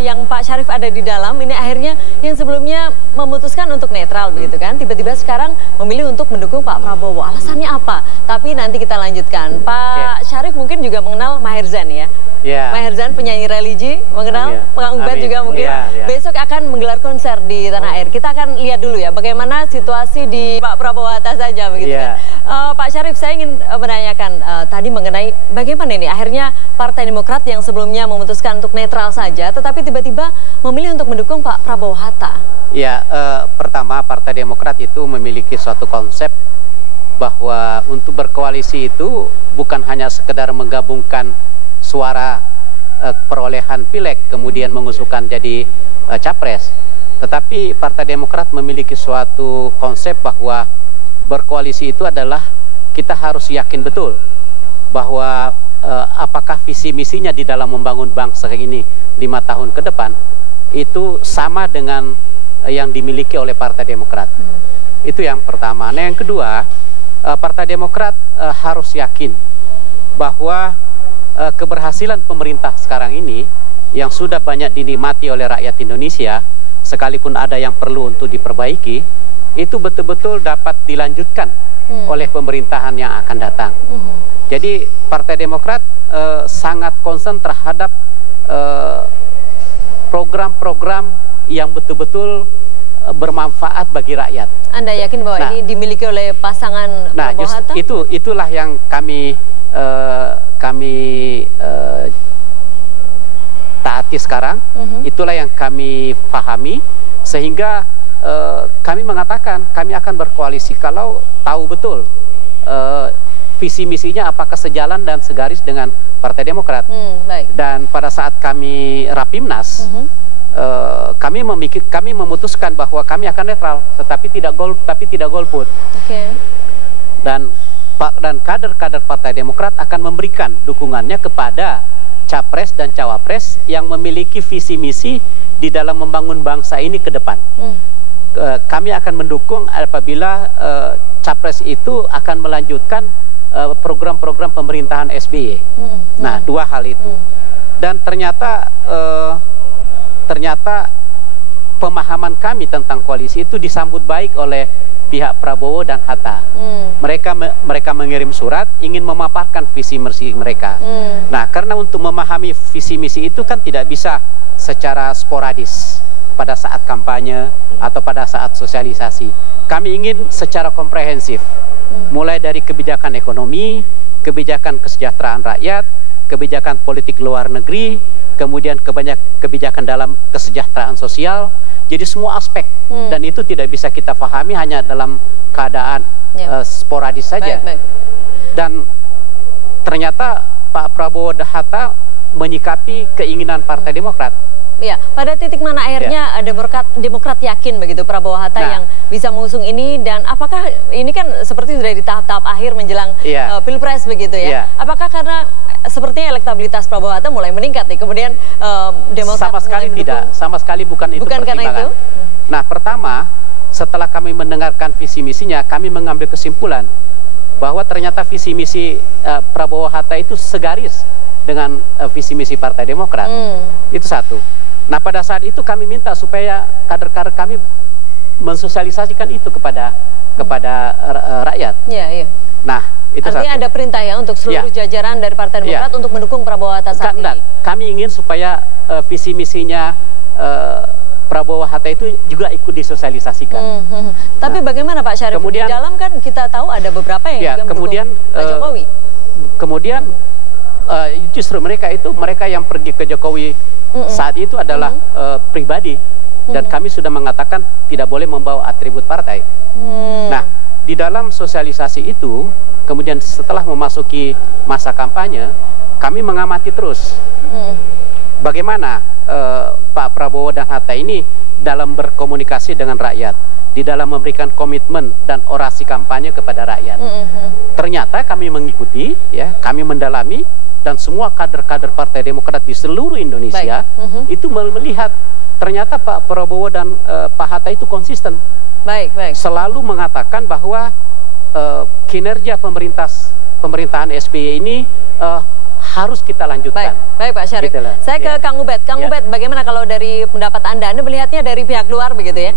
yang Pak Syarif ada di dalam ini akhirnya yang sebelumnya memutuskan untuk netral begitu kan, tiba-tiba sekarang memilih untuk mendukung Pak Prabowo. Alasannya apa? Tapi nanti kita lanjutkan. Pak Syarif mungkin juga mengenal Maher Zain ya. Maher Zain penyanyi religi, mengenal Kang Ubed juga mungkin. Besok akan menggelar konser di tanah air. Kita akan lihat dulu ya bagaimana situasi di Pak Prabowo atas saja begitu kan. Pak Syarif, saya ingin menanyakan tadi mengenai bagaimana ini akhirnya Partai Demokrat yang sebelumnya memutuskan untuk netral saja, tetapi tiba-tiba memilih untuk mendukung Pak Prabowo Hatta. Ya, pertama Partai Demokrat itu memiliki suatu konsep bahwa untuk berkoalisi itu bukan hanya sekedar menggabungkan suara perolehan pileg kemudian mengusulkan jadi capres, tetapi Partai Demokrat memiliki suatu konsep bahwa berkoalisi itu adalah kita harus yakin betul bahwa apakah visi misinya di dalam membangun bangsa ini 5 tahun ke depan itu sama dengan yang dimiliki oleh Partai Demokrat. Itu yang pertama. Nah, yang kedua, Partai Demokrat harus yakin bahwa keberhasilan pemerintah sekarang ini yang sudah banyak dinikmati oleh rakyat Indonesia, sekalipun ada yang perlu untuk diperbaiki, itu betul-betul dapat dilanjutkan oleh pemerintahan yang akan datang. Jadi Partai Demokrat sangat concern terhadap program-program yang betul-betul bermanfaat bagi rakyat. Anda yakin bahwa ini dimiliki oleh pasangan Prabowo Hatta? Itulah yang kami taati sekarang, itulah yang kami pahami, sehingga kami mengatakan kami akan berkoalisi kalau tahu betul visi misinya apakah sejalan dan segaris dengan Partai Demokrat. Dan pada saat kami Rapimnas, kami memutuskan bahwa kami akan netral, tetapi tidak golput. Dan kader-kader Partai Demokrat akan memberikan dukungannya kepada capres dan cawapres yang memiliki visi misi di dalam membangun bangsa ini ke depan. Kami akan mendukung apabila capres itu akan melanjutkan program-program pemerintahan SBY. Nah, dua hal itu. Dan ternyata pemahaman kami tentang koalisi itu disambut baik oleh pihak Prabowo dan Hatta. Mereka mengirim surat ingin memaparkan visi misi mereka. Nah, karena untuk memahami visi misi itu kan tidak bisa secara sporadis pada saat kampanye atau pada saat sosialisasi. Kami ingin secara komprehensif, mulai dari kebijakan ekonomi, kebijakan kesejahteraan rakyat, kebijakan politik luar negeri, kemudian kebijakan dalam kesejahteraan sosial. Jadi semua aspek, dan itu tidak bisa kita pahami hanya dalam keadaan sporadis saja. Dan ternyata Pak Prabowo dan Hatta menyikapi keinginan Partai Demokrat. Ya, pada titik mana akhirnya Demokrat yakin begitu Prabowo Hatta yang bisa mengusung ini, dan apakah ini kan seperti sudah di tahap-tahap akhir menjelang Pilpres begitu ya? Apakah karena sepertinya elektabilitas Prabowo Hatta mulai meningkat nih, kemudian Demokrat sama sekali tidak, sama sekali bukan itu pertimbangan. Nah, pertama, setelah kami mendengarkan visi misinya, kami mengambil kesimpulan bahwa ternyata visi misi Prabowo Hatta itu segaris dengan visi misi Partai Demokrat. Itu satu. Nah, pada saat itu kami minta supaya kader-kader kami mensosialisasikan itu kepada rakyat. Nah, itu artinya satu. ada perintah ya untuk seluruh jajaran dari Partai Demokrat untuk mendukung Prabowo Hatta saat ini. Kami ingin supaya visi misinya Prabowo Hatta itu juga ikut disosialisasikan. Tapi bagaimana Pak Syarif? Kemudian, di dalam kan kita tahu ada beberapa yang juga mendukung Pak Jokowi. Kemudian justru mereka yang pergi ke Jokowi saat itu adalah pribadi, dan kami sudah mengatakan tidak boleh membawa atribut partai. Nah, di dalam sosialisasi itu, kemudian setelah memasuki masa kampanye, kami mengamati terus bagaimana Pak Prabowo dan Hatta ini dalam berkomunikasi dengan rakyat, di dalam memberikan komitmen dan orasi kampanye kepada rakyat. Ternyata kami mengikuti, kami mendalami, dan semua kader-kader Partai Demokrat di seluruh Indonesia itu melihat ternyata Pak Prabowo dan Pak Hatta itu konsisten. Selalu mengatakan bahwa kinerja pemerintahan SBY ini harus kita lanjutkan. Baik Pak Syarif. Saya ke Kang Ubed. Kang Ubed, bagaimana kalau dari dari pendapat Anda melihatnya dari pihak luar begitu ya.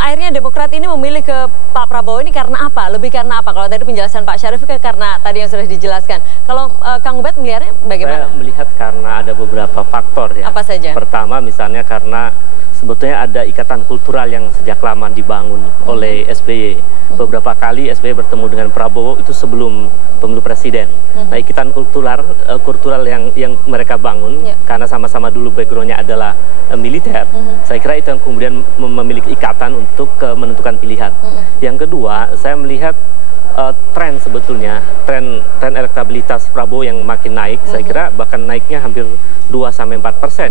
Akhirnya Demokrat ini memilih ke Pak Prabowo ini karena apa? Lebih karena apa? Kalau tadi penjelasan Pak Syarif karena tadi yang sudah dijelaskan. Kalau Kang Ubed melihatnya bagaimana? Saya melihat karena ada beberapa faktor ya. Apa saja? Pertama misalnya karena sebetulnya ada ikatan kultural yang sejak lama dibangun oleh SBY. Beberapa kali SBY bertemu dengan Prabowo itu sebelum pemilu presiden. Nah, ikatan kultural yang mereka bangun karena sama-sama dulu backgroundnya adalah militer. Saya kira itu yang kemudian memiliki ikatan untuk menentukan pilihan. Yang kedua, saya melihat tren sebetulnya, tren elektabilitas Prabowo yang makin naik, saya kira bahkan naiknya hampir 2-4%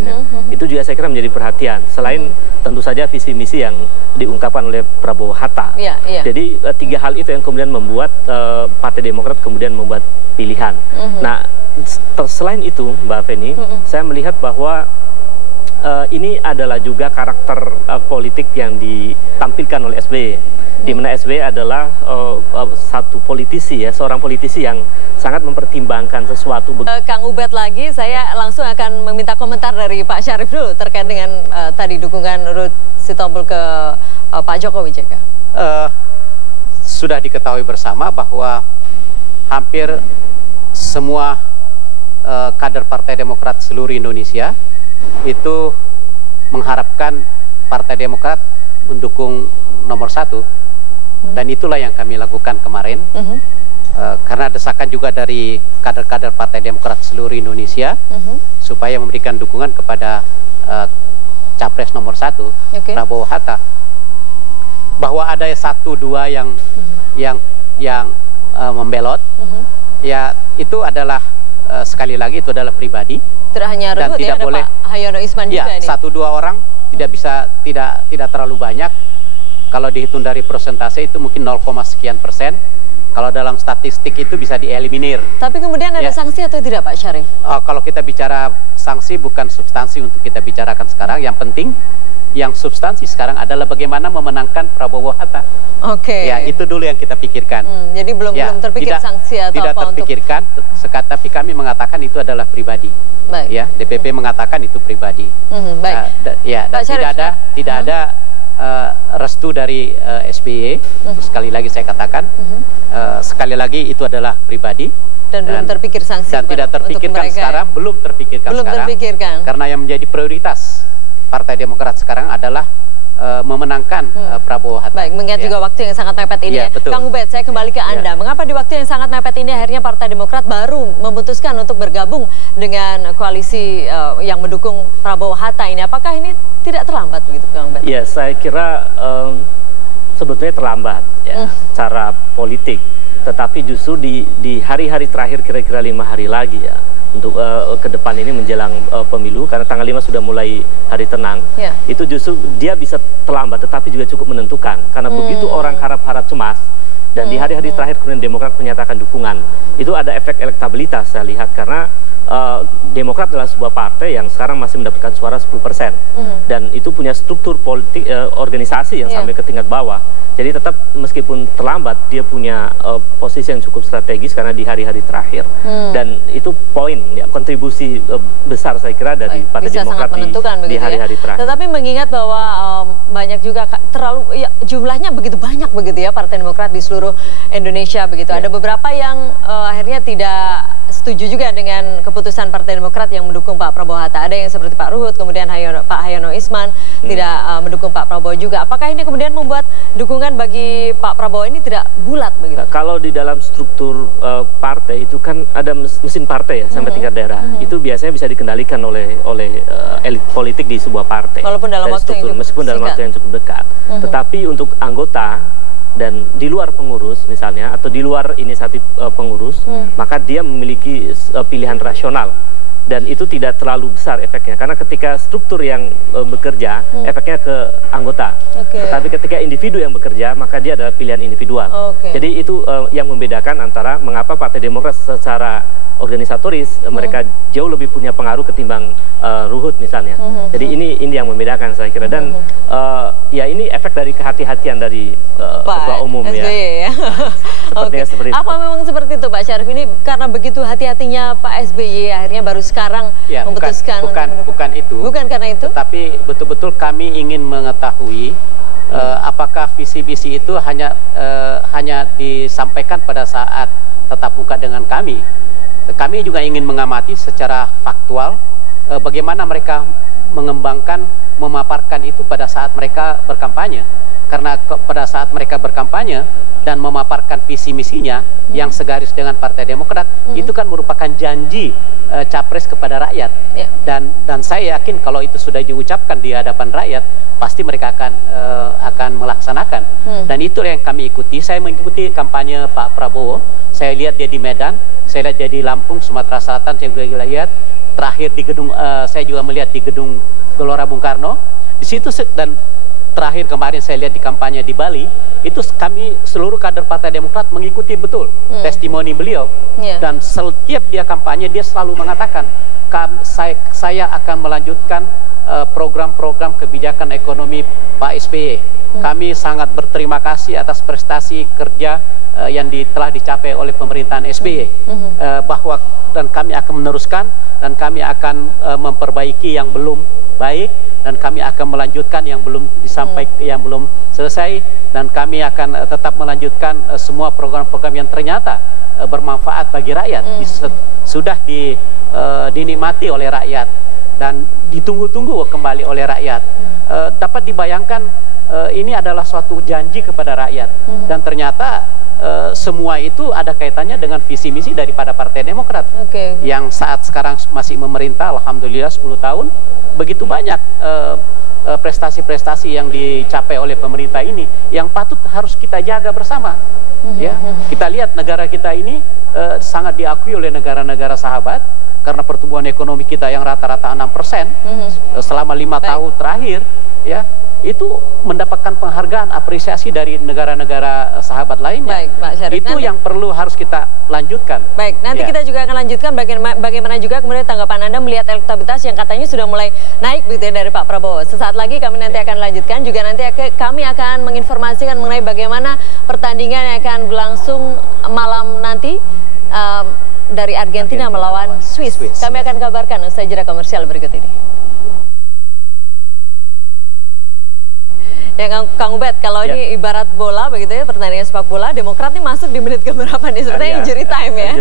ya. Itu juga saya kira menjadi perhatian. Selain tentu saja visi misi yang diungkapkan oleh Prabowo Hatta. Jadi 3 hal itu yang kemudian membuat Partai Demokrat kemudian membuat pilihan. Nah, selain itu Mbak Feni, saya melihat bahwa ini adalah juga karakter politik yang ditampilkan oleh SBY. Di mana SBY adalah satu politisi ya, seorang politisi yang sangat mempertimbangkan sesuatu. Kang Ubed lagi, saya langsung akan meminta komentar dari Pak Syarif dulu terkait dengan tadi dukungan Ruhut Sitompul ke Pak Jokowi JK. Sudah diketahui bersama bahwa hampir semua kader Partai Demokrat seluruh Indonesia itu mengharapkan Partai Demokrat mendukung nomor 1. Dan itulah yang kami lakukan kemarin, karena desakan juga dari kader-kader Partai Demokrat seluruh Indonesia supaya memberikan dukungan kepada capres nomor 1, Prabowo Hatta. Bahwa ada 1-2 yang membelot, ya itu adalah sekali lagi itu adalah pribadi. Tidak hanya Ruhut, dan tidak ada boleh, Pak Haryono Isman juga ini. 1-2 orang tidak terlalu banyak. Kalau dihitung dari persentase itu mungkin 0, sekian persen. Kalau dalam statistik itu bisa dieliminir. Tapi kemudian ada sanksi atau tidak Pak Syarif? Kalau kita bicara sanksi bukan substansi untuk kita bicarakan sekarang. Yang penting, yang substansi sekarang adalah bagaimana memenangkan Prabowo Hatta. Ya itu dulu yang kita pikirkan. Jadi belum terpikir sanksi atau tidak apa terpikirkan, tapi kami mengatakan itu adalah pribadi. Ya, DPP mengatakan itu pribadi. Dan tidak ada restu dari SBY. Sekali lagi saya katakan, sekali lagi itu adalah pribadi dan belum terpikir sanksi dan tidak terpikirkan sekarang, belum terpikirkan sekarang, karena yang menjadi prioritas Partai Demokrat sekarang adalah memenangkan Prabowo Hatta. Baik, mengingat juga waktu yang sangat mepet ini ya. Kang Ubed, saya kembali ke Anda. Mengapa di waktu yang sangat mepet ini akhirnya Partai Demokrat baru memutuskan untuk bergabung dengan koalisi yang mendukung Prabowo Hatta ini? Apakah ini tidak terlambat begitu, Kang Ubed? Ya, saya kira sebetulnya terlambat ya, secara politik. Tetapi justru di hari-hari terakhir, kira-kira 5 hari lagi ya, untuk ke depan ini menjelang pemilu, karena tanggal 5 sudah mulai hari tenang, itu justru dia bisa terlambat tetapi juga cukup menentukan, karena begitu orang harap-harap cemas dan di hari-hari terakhir kemudian Demokrat menyatakan dukungan, itu ada efek elektabilitas saya lihat, karena Demokrat adalah sebuah partai yang sekarang masih mendapatkan suara 10% dan itu punya struktur politik organisasi yang sampai ke tingkat bawah. Jadi tetap meskipun terlambat dia punya posisi yang cukup strategis karena di hari-hari terakhir dan itu poin ya, kontribusi besar saya kira dari Partai Demokrat di hari-hari terakhir. Tetapi mengingat bahwa banyak juga terlalu jumlahnya begitu banyak begitu ya Partai Demokrat di seluruh Indonesia begitu. Ada beberapa yang akhirnya tidak setuju juga dengan keputusan Partai Demokrat yang mendukung Pak Prabowo Hatta. Ada yang seperti Pak Ruhut, kemudian Pak Haryono Isman tidak mendukung Pak Prabowo juga. Apakah ini kemudian membuat dukungan bagi Pak Prabowo ini tidak bulat begitu? Kalau di dalam struktur partai itu kan ada mesin partai ya sampai tingkat daerah. Itu biasanya bisa dikendalikan oleh elit politik di sebuah partai. Walaupun dalam waktu yang meskipun dalam waktu yang cukup dekat. Tetapi untuk anggota dan di luar pengurus misalnya atau di luar inisiatif pengurus, maka dia memiliki pilihan rasional dan itu tidak terlalu besar efeknya karena ketika struktur yang bekerja efeknya ke anggota, tetapi ketika individu yang bekerja maka dia adalah pilihan individual. Jadi itu yang membedakan antara mengapa Partai Demokrat secara organisatoris mereka jauh lebih punya pengaruh ketimbang Ruhut misalnya. Jadi ini yang membedakan saya kira dan ya ini efek dari kehati-hatian dari Ketua Umum SBY, ya. Sepertinya seperti itu. Apa memang seperti itu Pak Syarif? Ini karena begitu hati-hatinya Pak SBY akhirnya baru sekarang memutuskan bukan itu. Bukan karena itu. Tetapi betul-betul kami ingin mengetahui apakah visi misi itu hanya disampaikan pada saat tatap muka dengan kami. Kami juga ingin mengamati secara faktual bagaimana mereka mengembangkan, memaparkan itu pada saat mereka berkampanye. Karena pada saat mereka berkampanye dan memaparkan visi misinya yang segaris dengan Partai Demokrat, itu kan merupakan janji capres kepada rakyat. Dan saya yakin kalau itu sudah diucapkan di hadapan rakyat, pasti mereka akan melaksanakan. Dan itu yang kami ikuti. Saya mengikuti kampanye Pak Prabowo. Saya lihat dia di Medan, saya lihat dia di Lampung, Sumatera Selatan, saya juga lihat. Terakhir di gedung, saya juga melihat di gedung Gelora Bung Karno. Di situ dan terakhir kemarin saya lihat di kampanye di Bali, itu kami seluruh kader Partai Demokrat mengikuti betul testimoni beliau. Dan setiap dia kampanye dia selalu mengatakan, saya akan melanjutkan program-program kebijakan ekonomi Pak SBY. Kami sangat berterima kasih atas prestasi kerja yang telah dicapai oleh pemerintahan SBY. Dan kami akan meneruskan dan kami akan memperbaiki yang belum baik, dan kami akan melanjutkan yang belum disampaikan, yang belum selesai, dan kami akan tetap melanjutkan semua program-program yang ternyata bermanfaat bagi rakyat, sudah dinikmati oleh rakyat dan ditunggu-tunggu kembali oleh rakyat. Dapat dibayangkan ini adalah suatu janji kepada rakyat, dan ternyata semua itu ada kaitannya dengan visi misi daripada Partai Demokrat yang saat sekarang masih memerintah, alhamdulillah 10 tahun. Begitu banyak prestasi-prestasi yang dicapai oleh pemerintah ini yang patut harus kita jaga bersama. Kita lihat negara kita ini sangat diakui oleh negara-negara sahabat karena pertumbuhan ekonomi kita yang rata-rata 6% selama 5 tahun terakhir, itu mendapatkan penghargaan, apresiasi dari negara-negara sahabat lainnya. Baik, Pak Syarif, itu yang perlu harus kita lanjutkan. Baik, nanti kita juga akan lanjutkan bagaimana juga kemudian tanggapan Anda melihat elektabilitas yang katanya sudah mulai naik begitu dari Pak Prabowo. Sesaat lagi kami nanti akan lanjutkan, juga nanti kami akan menginformasikan mengenai bagaimana pertandingan yang akan berlangsung malam nanti dari Argentina melawan Swiss. Kami akan kabarkan usai jeda komersial berikut ini. Ya Kang Ubed, kalau ini ibarat bola begitu ya, pertandingan sepak bola, Demokrat ini masuk di menit keberapa nih? Sepertinya injury time ya.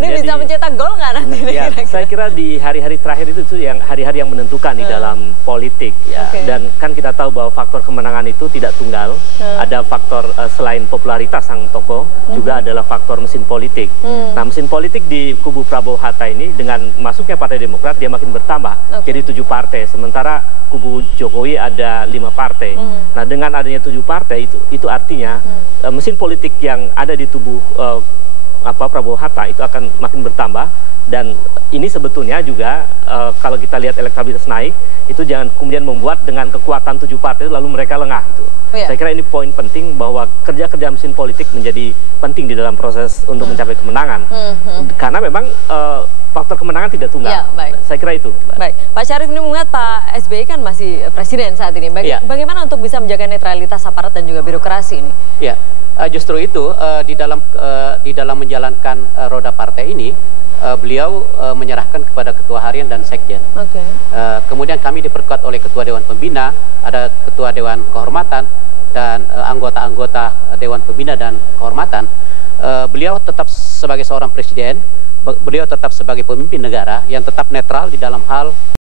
Ini bisa mencetak gol nggak nanti? Saya kira di hari-hari terakhir itu yang hari-hari yang menentukan di dalam politik ya. Dan kan kita tahu bahwa faktor kemenangan itu tidak tunggal. Ada faktor selain popularitas sang tokoh, juga adalah faktor mesin politik. Nah, mesin politik di kubu Prabowo Hatta ini dengan masuknya Partai Demokrat dia makin bertambah jadi 7 partai. Sementara kubu Jokowi ada 5 partai. Nah, dengan adanya 7 partai itu artinya mesin politik yang ada di tubuh Prabowo Hatta itu akan makin bertambah, dan ini sebetulnya juga kalau kita lihat elektabilitas naik itu jangan kemudian membuat dengan kekuatan 7 partai itu lalu mereka lengah itu. Saya kira ini poin penting bahwa kerja-kerja mesin politik menjadi penting di dalam proses untuk mencapai kemenangan. Karena memang faktor kemenangan tidak tunggal. Saya kira itu. Baik, Pak Syarif ini mengingat Pak SBY kan masih presiden saat ini. Bagaimana untuk bisa menjaga netralitas aparat dan juga birokrasi ini? Justru itu di dalam menjalankan roda partai ini, beliau menyerahkan kepada ketua harian dan sekjen. Kemudian kami diperkuat oleh ketua dewan pembina, ada ketua dewan kehormatan dan anggota-anggota dewan pembina dan kehormatan. Beliau tetap sebagai seorang presiden, beliau tetap sebagai pemimpin negara yang tetap netral di dalam hal